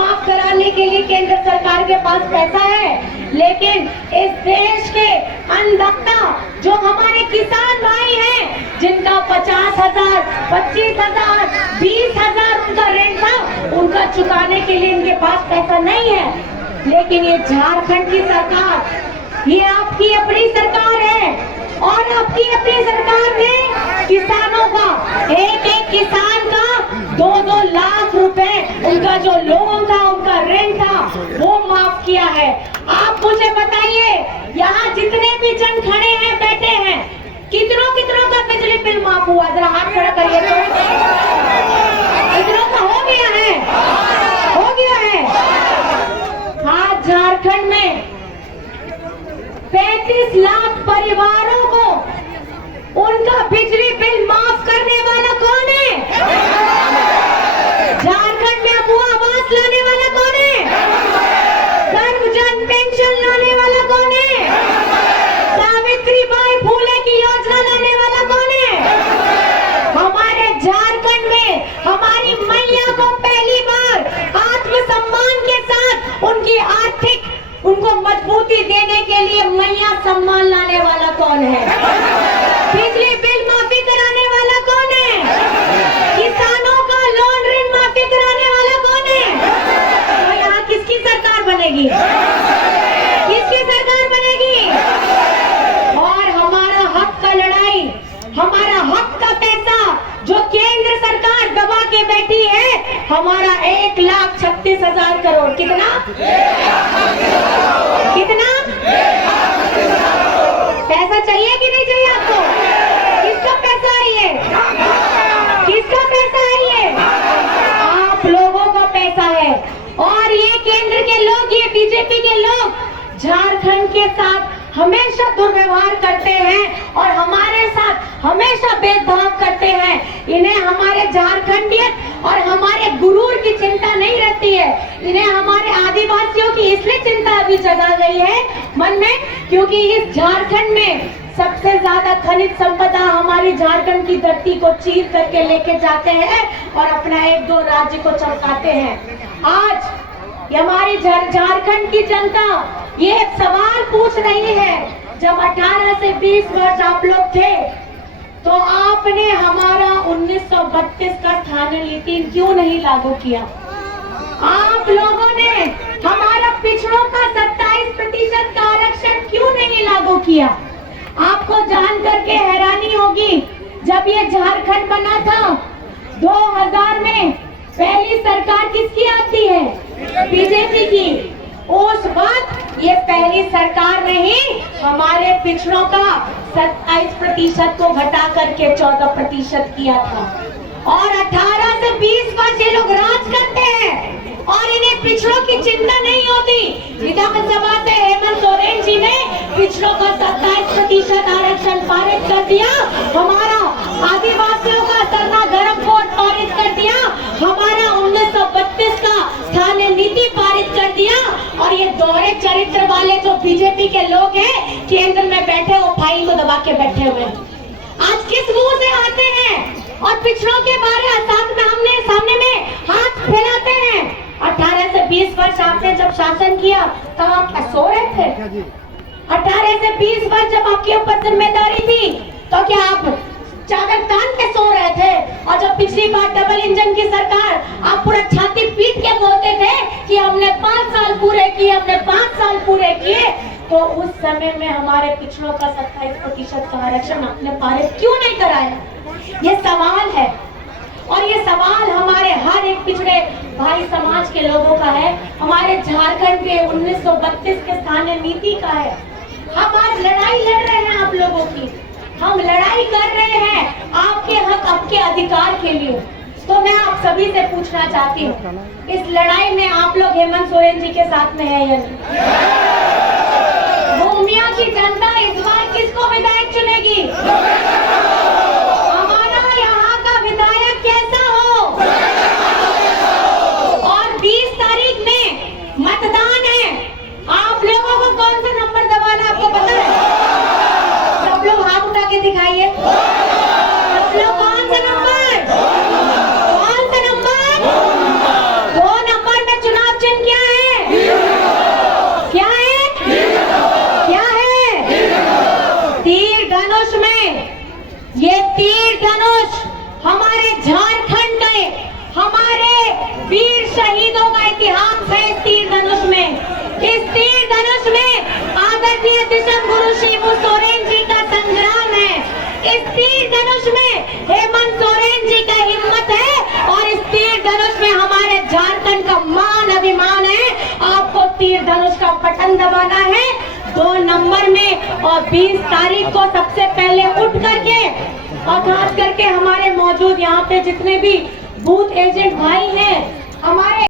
माफ कराने के लिए केंद्र सरकार के पास पैसा है, लेकिन इस देश के अन्नदाता जो हमारे किसान भाई हैं, जिनका 50,000, 25,000, 20,000 उनका ऋण था, उनका चुकाने के लिए इनके पास पैसा नहीं है। लेकिन ये झारखंड की सरकार, ये आपकी अपनी सरकार है, और आपकी अपनी सरकार ने किसानों का, एक एक किसान का 2-2 लाख रुपए, उनका जो लोन था, उनका ऋण था, वो माफ किया है। आप मुझे बताइए, यहाँ जितने भी जन खड़े हैं, बैठे हैं, कितनों का बिजली बिल माफ हुआ? जरा हाथ खड़ा करिए तो। कितनों का हो गया है? हो गया है। हाँ, झारखंड में 35 लाख परिवारों को उनका बिजली बिल माफ करने वाला कौन है? झारखंड में अबुआ आवास लाने वाला कौन है? सर्वजन पेंशन लाने वाला कौन है? सावित्रीबाई फूले की योजना लाने वाला कौन है? हमारे झारखंड में हमारी मैया को पहली बार आत्मसम्मान के साथ उनकी आर्थिक उनको मजबूती देने के लिए मैया सम्मान लाने वाला कौन है? बिजली बिल माफी कराने वाला कौन है? किसानों का लोन ऋण माफी कराने वाला कौन है? तो यहाँ किसकी सरकार बनेगी? किसकी सरकार बनेगी? और हमारा हक का लड़ाई, हमारा हक का पैसा जो केंद्र सरकार दबा के बैठी है, हमारा 1,36,000 करोड़, कितना? कितना पैसा चाहिए कि नहीं चाहिए आपको? किसका पैसा है ये? किसका पैसा है ये? आप लोगों का पैसा है। और ये केंद्र के लोग, ये बीजेपी के लोग झारखंड के साथ हमेशा दुर्व्यवहार करते हैं और हमारे साथ हमेशा भेदभाव करते हैं। इन्हें हमारे झारखंडियत और हमारे गुरूर की चिंता नहीं रहती है। इन्हें हमारे आदिवासियों की इसलिए चिंता अभी जगा गई है मन में, क्योंकि इस झारखंड में सबसे ज्यादा खनिज संपदा हमारी झारखंड की धरती को चीर करके लेके जाते हैं और अपना 1-2 राज्य को चमकाते हैं। आज हमारी झारखंड की जनता ये सवाल पूछ रही है, जब 18 से 20 वर्ष आप लोग थे, तो आपने हमारा 1932 का स्थानीय नीति क्यों नहीं लागू किया? आप लोगों ने हमारा पिछड़ों का 27% का आरक्षण क्यों नहीं लागू किया? आपको जान करके हैरानी होगी, जब ये झारखंड बना था 2000 में, पहली सरकार किसकी आती है? बीजेपी की। उस वक्त ये पहली सरकार ने ही हमारे पिछड़ों का 27% को घटा करके 14% किया था। और 18 से 20 वर्ष ये लोग राज करते हैं और इन्हें पिछड़ों की चिंता नहीं होती। विधानसभा से हेमंत सोरेन जी ने पिछड़ों का 27% आरक्षण पारित कर दिया, हमारा आदिवासियों का सरना गर्म कोड पारित कर दिया, हमारा 1932 का स्थानीय नीति पारित कर दिया। और ये दोहरे चरित्र वाले जो बीजेपी के लोग हैं, केंद्र में बैठे, वो फाइल को दबा के बैठे हुए हैं। आज किस मुंह से आते हैं और पिछड़ों के बारे में सामने में हाथ फैलाते हैं? 18 से 20 वर्ष आपने जब शासन किया, तब आप सो रहे थे? 18 से 20 वर्ष जब आपके ऊपर जिम्मेदारी थी, तो क्या आप चादर तान के सो रहे थे? और जब पिछली बार डबल इंजन की सरकार, आप पूरा छाती पीट के बोलते थे कि हमने 5 साल पूरे किए, हमने 5 साल पूरे किए, तो उस समय में हमारे पिछड़ों का 27% का आरक्षण आपने पारित क्यों नहीं कराया? ये सवाल है, और ये सवाल हमारे हर एक पिछड़े भाई समाज के लोगों का है, हमारे झारखंड के 1932 के स्थानीय नीति का है। हम आज लड़ाई लड़ रहे हैं आप लोगों की, हम लड़ाई कर रहे हैं आपके हक, आपके अधिकार के लिए। तो मैं आप सभी से पूछना चाहती हूँ, इस लड़ाई में आप लोग हेमंत सोरेन जी के साथ में है या नहीं? भूमिया की जनता इस बार किसको विधायक चुनेगी? हमारा यहाँ का विधायक कैसा हो? और 20 तारीख में मतदान है, आप लोगों को कौन सा नंबर दबाना आपको पता है? सब लोग हाथ उठा के दिखाइए। सब लोग कौन सा नंबर? कौन सा नंबर? 2 नंबर में चुनाव हमारे झारखंड के हमारे वीर शहीदों का इतिहास है इस तीर धनुष में। इस तीर धनुष में आदरणीय दिसम गुरु शिबू सोरेन जी का संग्राम है। इस तीर धनुष में हेमंत सोरेन जी का हिम्मत है और इस तीर धनुष में हमारे झारखंड का मान अभिमान है। आपको तीर धनुष का बटन दबाना है 2 नंबर में और 20 तारीख को सबसे पहले उठ करके और खास करके हमारे मौजूद यहाँ पे जितने भी बूथ एजेंट भाई हैं हमारे